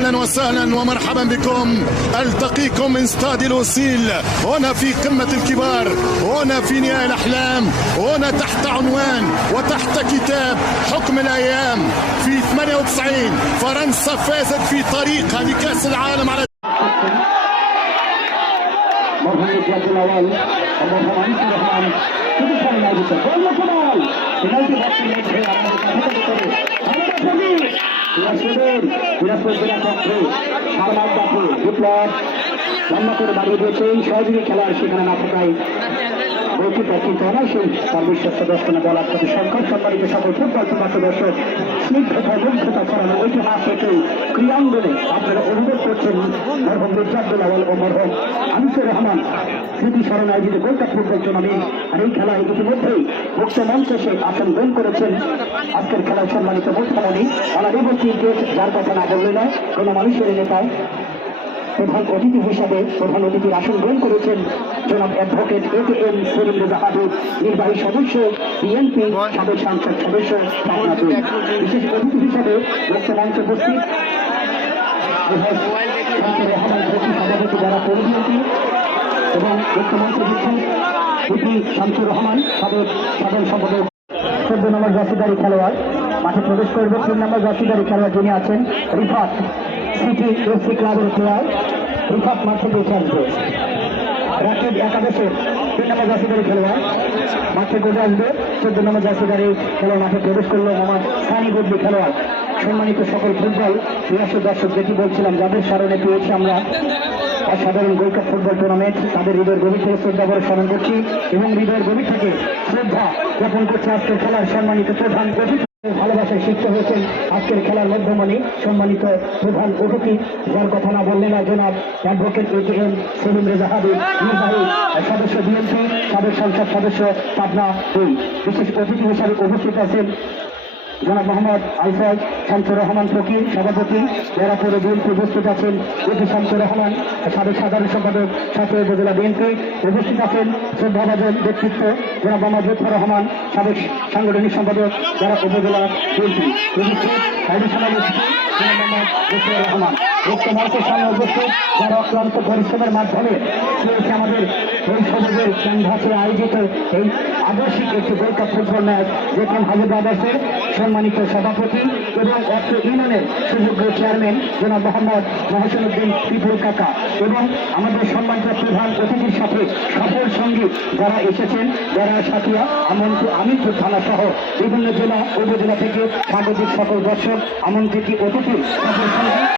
اهلا وسهلا ومرحبا بكم. التقيكم من استاد الوصيل هنا في قمة الكبار، هنا في نهاية الاحلام، هنا تحت عنوان وتحت كتاب حكم الايام. في 98 فرنسا فازت في طريقها لكأس العالم على সহযোগী খেলার সেখানে না থাকায় কিন্তু অনায়াসেই তার বিশ্বস্ত দর্শনে বলার প্রতি সংখ্যক সম্মানিত সকল ফুটবল সুপার দর্শক স্নিগ্ধতা মুগ্ধতা ছড়ানো ঐতিহাস থেকে ক্রীড়াঙ্গনে আপনারা অনুভব করছেন মরহুম মির্জাউল আওয়াল ও মরহুম আনিসুর রহমান স্মৃতি স্মরণে আয়োজিত গোল্ড কাপ ফুটবল টুর্নামেন্ট। আর এই খেলায় ইতিমধ্যেই মুক্ত মঞ্চে সে আসন গ্রহণ করেছেন আজকের খেলায় সম্মানিত মুখ্যমন্ত্রী অনারেবল যার কথা না বললে নয় কোনো মানুষের নেতায় প্রধান অতিথি হিসাবে প্রধান অতিথির আসন গ্রহণ করেছেন জনাব অ্যাডভোকেট এ.কে.এম. সেলিম রেজা হাবিব, নির্বাহী সদস্য বিএনপি, সাবেক সংসদ সদস্য পাবনা 2। বিশেষ অতিথি হিসাবে মুক্ত মঞ্চে উপস্থিত সভাপতি যারা পরিচিতি এবং মুক্ত মঞ্চে উপস্থিত শামসুর রহমান সাবেক সাধারণ সম্পাদক। 14 নম্বর জার্সিধারী খেলোয়াড় মাঠে প্রবেশ করবে। 3 নম্বর জার্সিধারী খেলোয়াড় যিনি আছেন রিফাত, সিটি এফসি ক্লাবের প্লেয়ার রিফাত মাঠে বেঁচে আসবে। রাকিব একাদশের 3 নম্বর জার্সিধারী খেলোয়াড় মাঠে বেঁচে আসবে। 14 নম্বর জার্সিধারী খেলোয়াড় মাঠে প্রবেশ করলো মোহাম্মদ সানি গুড্ডি খেলোয়াড়। সম্মানিত সকল ফুটবল প্রিয় দর্শক, যেটি বলছিলাম যাদের স্মরণে পেয়েছি আমরা অসাধারণ গোল্ড কাপ ফুটবল টুর্নামেন্ট, তাদের হৃদয়ের গভীর থেকে শ্রদ্ধা করে স্মরণ করছি এবং হৃদয়ের গভীর থেকে শ্রদ্ধা জ্ঞাপন করছে আজকের খেলার সম্মানিত প্রধান অতিথি। ভালোবাসায় শিক্ষা হয়েছেন আজকের খেলার মধ্যমণি সম্মানিত প্রধান অতিথি, যার কথা না বললে না, জনাব অ্যাডভোকেট এ.কে.এম. সেলিম রেজা হাবিব, নির্বাহী সদস্য বিএনপি, সাবেক সংসদ সদস্য পাবনা 2। বিশেষ অতিথি হিসাবে উপস্থিত আছেন জনাব মোহাম্মদ আলফাজ শামসুর রহমান ফকির, সভাপতি বেড়াপুরে বিএনপি। উপস্থিত আছেন এপি শামসুর রহমান, সাবেক সাধারণ সম্পাদক সাঁথিয়া উপজেলা বিএনপি। উপস্থিত আছেন শ্রদ্ধাভাজন ব্যক্তিত্ব জনাব মোহাম্মদ লুৎফর রহমান, সাবেক সাংগঠনিক সম্পাদক যারা উপজেলা বিএনপি। রহমান মুক্ত মঞ্চের সামনে উপস্থিত যারা অক্লান্ত পরিশ্রমের মাধ্যমে আমাদের এই সমাজের ক্যানভাসে আয়োজিত এই আদর্শিক একটি গোল্ড কাপ ফুটবল ম্যাচ যেখানে হাজির আদার্সের সম্মানিত সভাপতি এবং অর্থ ইউনিয়নের সুযোগ্য চেয়ারম্যান জনাব মোহাম্মদ মহসিন উদ্দিন পিপুল কাকা এবং আমাদের সম্মানিত প্রধান অতিথির সাথে সফল সঙ্গী যারা এসেছেন, যারা সাথিয়া আমিরপুর থানা সহ বিভিন্ন জেলা উপজেলা থেকে স্বাগতিক সকল দর্শক আমন্ত্রিত অতিথি সকল সঙ্গী।